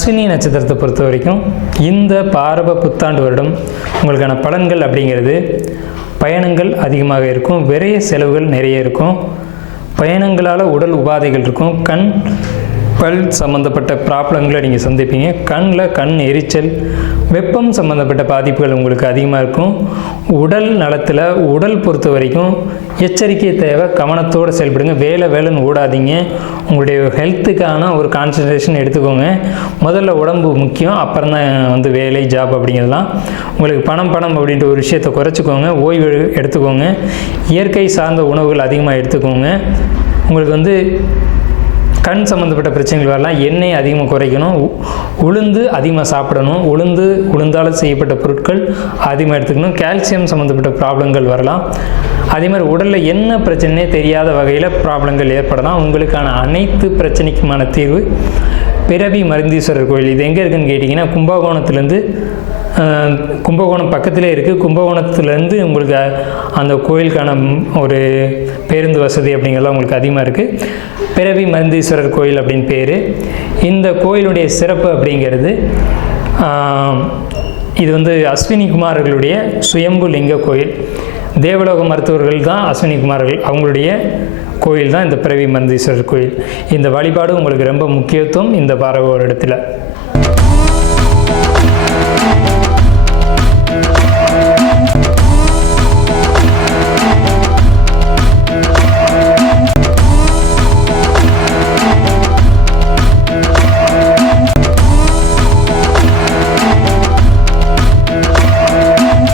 அஸ்வினி நட்சத்திரத்தை பொறுத்த வரைக்கும் இந்த பாரப புத்தாண்டு வருடம் உங்களுக்கான பலன்கள் அப்படிங்கிறது பயணங்கள் அதிகமாக இருக்கும், விரைய செலவுகள் நிறைய இருக்கும், பயணங்களால் உடல் உபாதைகள் இருக்கும், கண் பல் சம்மந்தப்பட்ட ப்ராப்ளங்களை நீங்கள் சந்திப்பீங்க, கண்ணில் கண் எரிச்சல், வெப்பம் சம்மந்தப்பட்ட பாதிப்புகள் உங்களுக்கு அதிகமாக இருக்கும். உடல் நலத்தில் உடல் பொறுத்த வரைக்கும் எச்சரிக்கை தேவை, கவனத்தோடு செயல்படுங்க. வேலைன்னு ஓடாதீங்க. உங்களுடைய ஹெல்த்துக்கான ஒரு கான்சன்ட்ரேஷன் எடுத்துக்கோங்க. முதல்ல உடம்பு முக்கியம், அப்புறம் தான் வேலை ஜாப் அப்படிங்கிறதுலாம். உங்களுக்கு பணம் அப்படின்ற ஒரு விஷயத்தை குறைச்சிக்கோங்க, ஓய்வு எடுத்துக்கோங்க, இயற்கை சார்ந்த உணவுகள் அதிகமாக எடுத்துக்கோங்க. உங்களுக்கு கண் சம்மந்தப்பட்ட பிரச்சனைகள் வரலாம், எண்ணெய் அதிகமாக குறைக்கணும், உளுந்து அதிகமாக சாப்பிடணும், உளுந்தால் செய்யப்பட்ட பொருட்கள் அதிகமாக எடுத்துக்கணும், கால்சியம் சம்மந்தப்பட்ட ப்ராப்ளங்கள் வரலாம். அதே மாதிரி உடலில் என்ன பிரச்சனையே தெரியாத வகையில் ப்ராப்ளங்கள் ஏற்படலாம். உங்களுக்கான அனைத்து பிரச்சனைக்குமான தீர்வு பிறவி மருந்தீஸ்வரர் கோயில். இது எங்கே இருக்குதுன்னு கேட்டிங்கன்னா கும்பகோணம் பக்கத்திலே இருக்குது. கும்பகோணத்துலேருந்து உங்களுக்கு அந்த கோயிலுக்கான ஒரு பேருந்து வசதி அப்படிங்கிறதுலாம் உங்களுக்கு அதிகமாக இருக்குது. பிறவி மருந்தீஸ்வரர் கோயில் அப்படின்னு பேர். இந்த கோயிலுடைய சிறப்பு அப்படிங்கிறது இது அஸ்வினி குமார்களுடைய சுயம்பு லிங்க கோயில். தேவலோக மருத்துவர்கள் தான் அஸ்வினி குமார்கள், அவங்களுடைய கோயில் தான் இந்த பிறவி மருந்தீஸ்வரர் கோயில். இந்த வழிபாடு உங்களுக்கு ரொம்ப முக்கியத்துவம் இந்த பாரவ ஒரு இடத்துல.